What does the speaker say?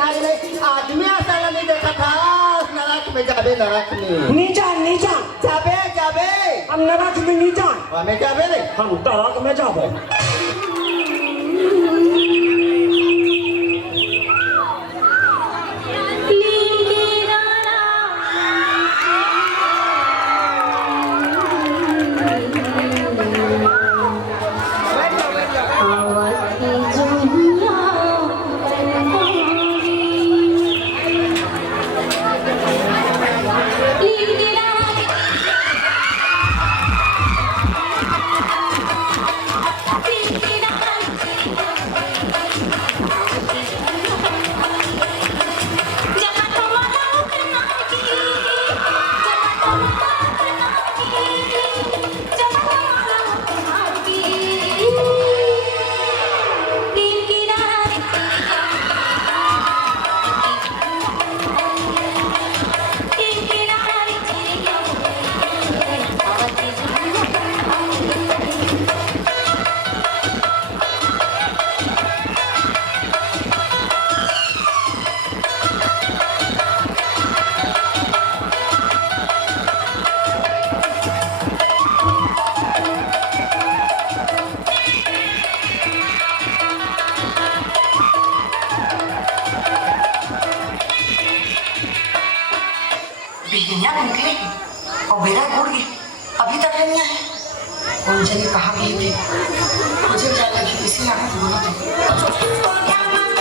चिन्हारी नहीं आदमी असाला नहीं देखा था नरक में जाबे नरक में नीचा नीचा जाबे जाबे हम नरक में नीचा हमें जाबे रे हम नरक में जाबो बिल्लियाँ निकली और बेड़ा गुड़ गई अभी तक नहीं आए कौन जाने कहाँ गई थी मुझे क्या लगी इसी आगे बोला तो